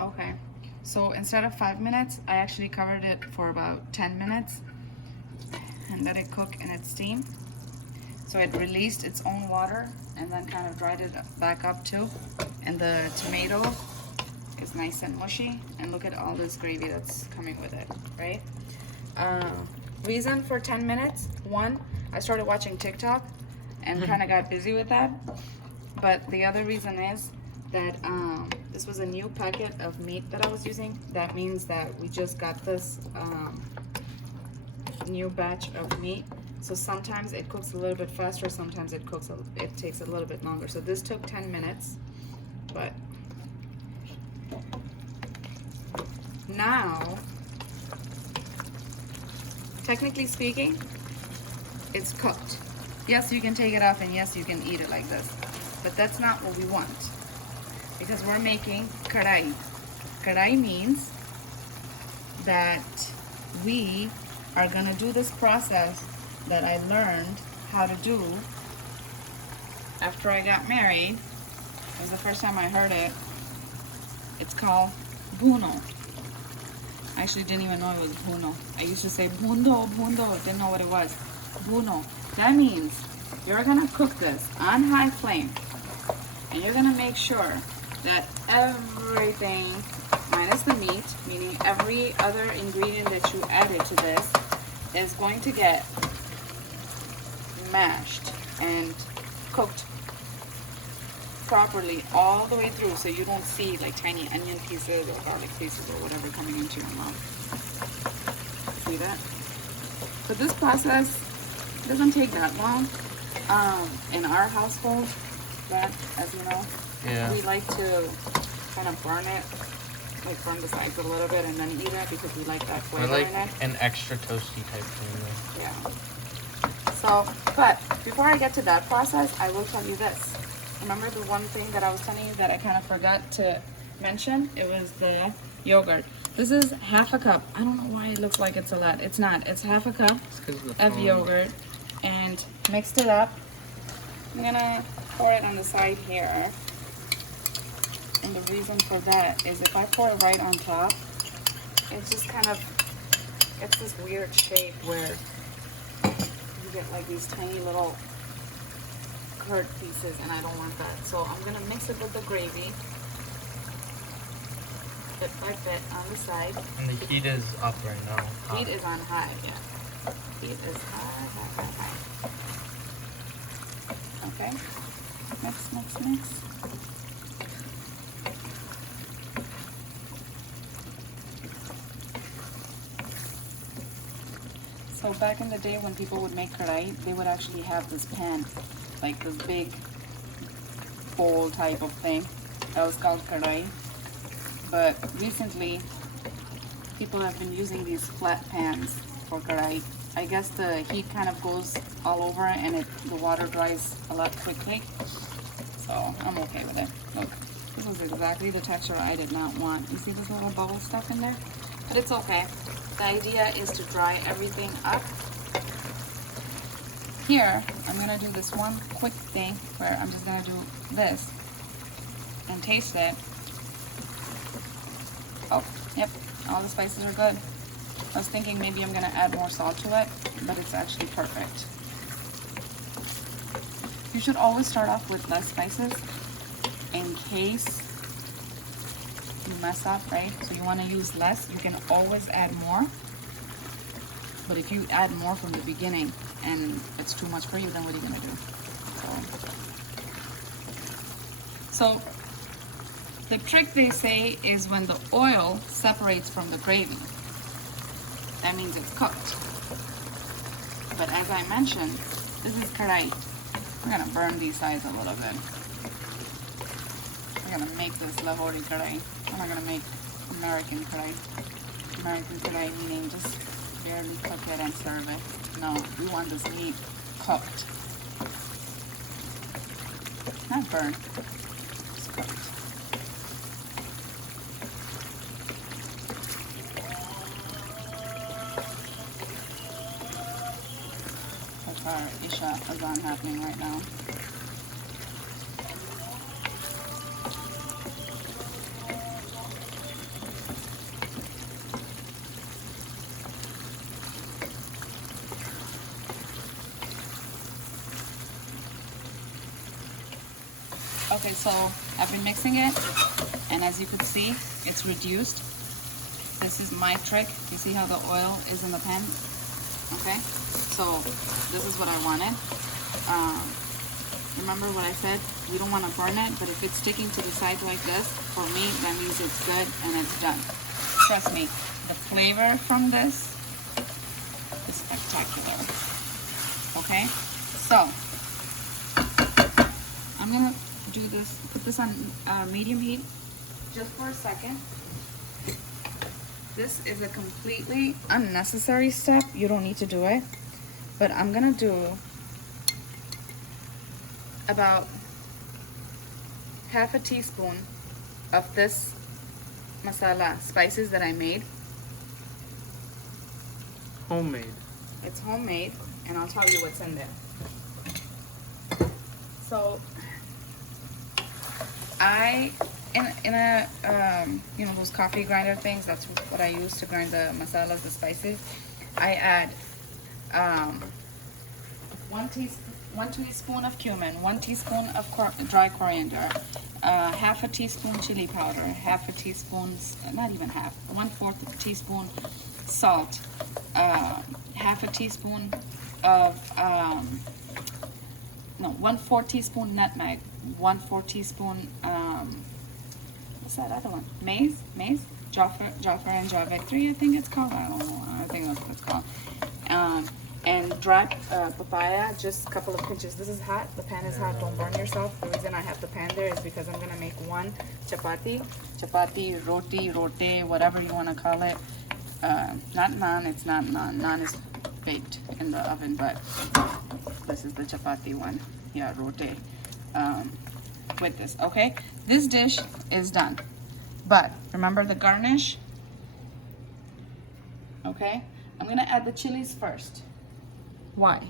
Okay. So instead of 5 minutes, I actually covered it for about 10 minutes and let it cook in its steam. So it released its own water and then kind of dried it back up too. And the tomato is nice and mushy. And look at all this gravy that's coming with it, right? Uh, Reason for 10 minutes. One, I started watching TikTok and kind of got busy with that. But the other reason is that this was a new packet of meat that I was using. That means that we just got this new batch of meat. So sometimes it cooks a little bit faster, sometimes it takes a little bit longer. So this took 10 minutes, but now, technically speaking, it's cooked. Yes, you can take it off and yes, you can eat it like this, but that's not what we want because we're making kharie. Kharie means that we are gonna do this process that I learned how to do after I got married. It was the first time I heard it. It's called buno. I actually didn't even know it was buno. I used to say bundo, didn't know what it was. Buno. That means you're gonna cook this on high flame and you're gonna make sure that everything, minus the meat, meaning every other ingredient that you added to this, is going to get mashed and cooked properly all the way through, so you don't see like tiny onion pieces or garlic pieces or whatever coming into your mouth. See that? But this process doesn't take that long. In our household, that, as you know, we like to kind of burn it, like burn the sides a little bit and then eat it because we like that flavor I like in it. an extra toasty type thing. Yeah. So, but before I get to that process, I will tell you this. Remember the one thing that I was telling you that I kind of forgot to mention? It was the yogurt. This is half a cup. I don't know why it looks like it's a lot. It's not. It's half a cup of yogurt and mixed it up. I'm gonna pour it on the side here. And the reason for that is if I pour it right on top, it's just kind of, it's this weird shape where you get like these tiny little curd pieces, and I don't want that. So I'm gonna mix it with the gravy, bit by bit on the side. And the heat is up right now. Heat is on high, yeah. Heat is high. Okay. Mix. So back in the day when people would make kharie, they would actually have this pan, like this big bowl type of thing. That was called kharie. But recently, people have been using these flat pans for kharie. I guess the heat kind of goes all over and the water dries a lot quickly. So I'm okay with it. Look, this is exactly the texture I did not want. You see this little bubble stuff in there? But it's okay. The idea is to dry everything up. Here, I'm gonna do this one quick thing where I'm just gonna do this and taste it. Oh, yep, all the spices are good. I was thinking maybe I'm gonna add more salt to it, but it's actually perfect. You should always start off with less spices in case you mess up, right? So you wanna use less. You can always add more. But if you add more from the beginning and it's too much for you, then what are you gonna do? So the trick, they say, is when the oil separates from the gravy. That means it's cooked. But as I mentioned, this is kharie. We're gonna burn these sides a little bit. We're gonna make this Lahori kharie. We're not gonna make American kharie. American kharie meaning just barely cook it and serve it. No, we want this meat cooked. Not burnt, just cooked. That's our Isha Azan happening right now. Okay, so I've been mixing it, and as you can see, it's reduced. This is my trick. You see how the oil is in the pan? Okay, so this is what I wanted. Remember what I said? You don't want to burn it, but if it's sticking to the sides like this, for me, that means it's good and it's done. Trust me, the flavor from this is spectacular. Okay, so I'm gonna do this, put this on medium heat just for a second. This is a completely unnecessary step. You don't need to do it, but I'm gonna do about half a teaspoon of this masala spices that I made. Homemade. It's homemade, and I'll tell you what's in there. So I in a you know, those coffee grinder things, that's what I use to grind the masalas, the spices. I add 1 teaspoon of cumin, 1 teaspoon of dry coriander, half a teaspoon chili powder, half a teaspoon, not even half, 1/4 of a teaspoon salt, half a teaspoon of 1/4 teaspoon nutmeg, 1/4 teaspoon what's that other one? Maize, Jaffa and Javitri, I think it's called. I don't know. I think that's what it's called. And dried papaya, just a couple of pinches. This is hot. The pan is hot. Don't burn yourself. The reason I have the pan there is because I'm gonna make 1 chapati, roti, rote, whatever you want to call it. Not naan. It's not naan. Naan is baked in the oven, but this is the chapati one. Yeah, rote. With this, okay? This dish is done. But remember the garnish? Okay? I'm gonna add the chilies first. Why?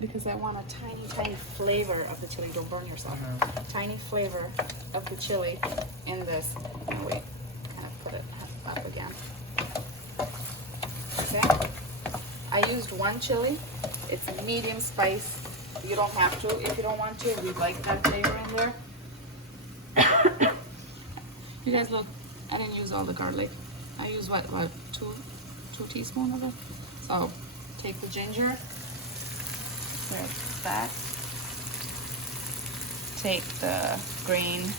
Because I want a tiny flavor of the chili. Don't burn yourself. Tiny flavor of the chili in this. Oh, wait, I put it up again. Okay? I used 1 chili. It's medium spice. You don't have to if you don't want to. We like that flavor in there. You guys look, I didn't use all the garlic. I used what 2 teaspoons of it. So take the ginger, there's that. Take the green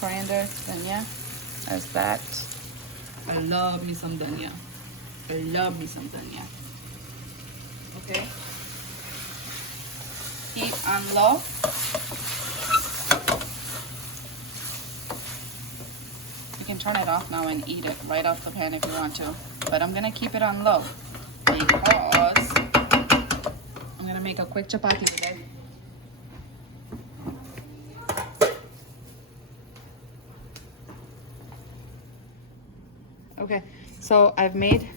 coriander, dhania, as that. I love me some dhania. Okay. Heat on low. You can turn it off now and eat it right off the pan if you want to. But I'm gonna keep it on low because I'm gonna make a quick chapati with it. Okay, so I've made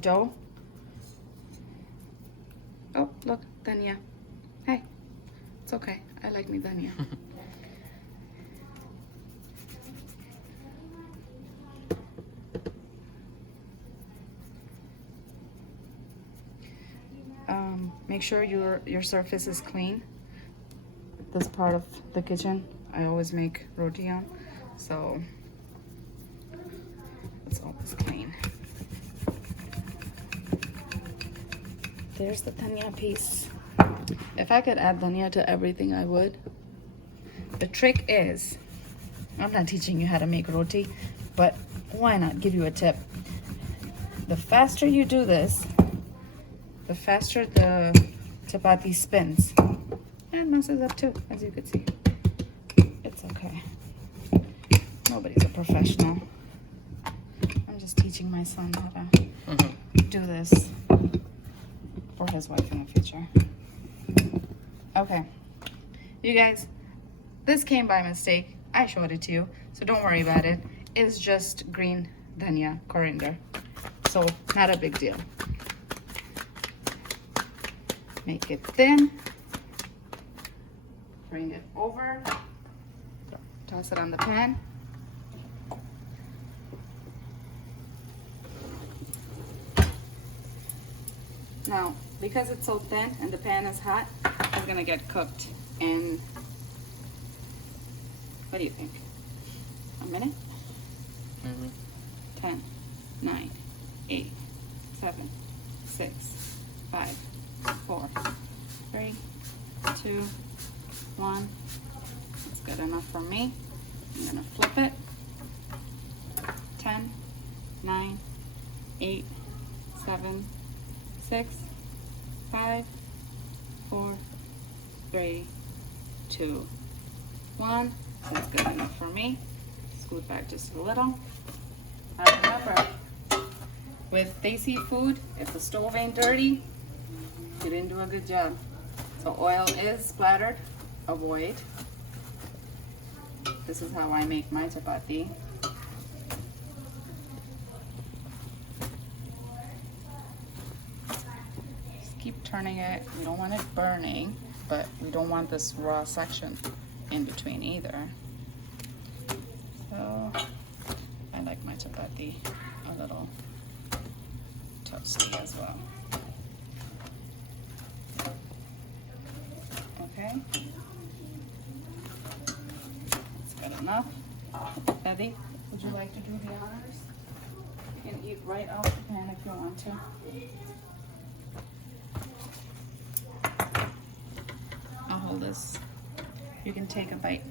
dough. Oh, look, dhania. Hey, it's okay. I like me dhania. Make sure your surface is clean. This part of the kitchen, I always make roti on, so it's always clean. There's the dhania piece. If I could add dhania to everything, I would. The trick is, I'm not teaching you how to make roti, but why not give you a tip? The faster you do this, the faster the chapati spins. And messes up too, as you can see. It's okay. Nobody's a professional. I'm just teaching my son how to do this for his wife in the future. Okay, you guys, this came by mistake. I showed it to you, so don't worry about it. It's just green dhania, coriander, so not a big deal. Make it thin, bring it over, toss it on the pan. Now, because it's so thin and the pan is hot, it's gonna get cooked in, what do you think? A minute? 10, 9, 8, 7, 6, 5, 4, 3, 2, 1. That's good enough for me. I'm gonna flip it. 10, 9, 8, 7, 6, 5, 4, 3, 2, 1. That's good enough for me. Scoot back just a little. Now remember, with desi food, if the stove ain't dirty, you didn't do a good job. So oil is splattered, avoid. This is how I make my chapati. Just keep turning it. We don't want it burning, but we don't want this raw section in between either. So I like my chapati a little toasty as well. Okay, that's good enough. Eddie, would you like to do the honors? You can eat right off the pan if you want to. I'll hold this. You can take a bite.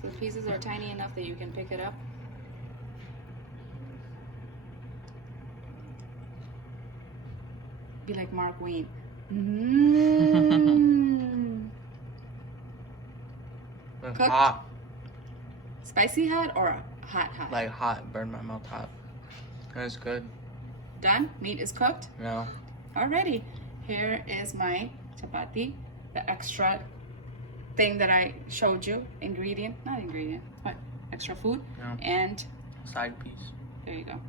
So the pieces are tiny enough that you can pick it up. Be like Mark Wayne. Cooked? Hot. Spicy hot or hot? Like hot. Burned my mouth hot. That's good. Done? Meat is cooked? No. Alrighty. Here is my chapati. The extra thing that I showed you. Not ingredient. What? Extra food? No. And Side piece. there you go.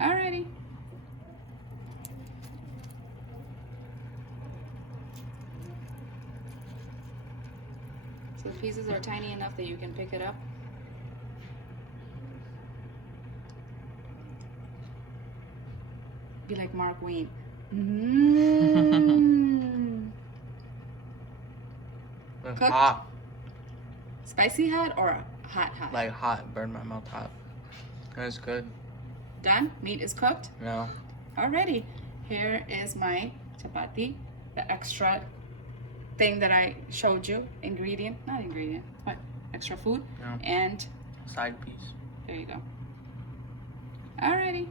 Alrighty. So the pieces are tiny enough that you can pick it up. Be like Mark Wayne. Cooked? Hot. Spicy hot or hot? Like hot. Burned my mouth hot. That's good. Done? Meat is cooked? No. Alrighty. Here is my chapati. The extra thing that I showed you. Not ingredient. What? Extra food? No. And Side piece. there you go. Alrighty.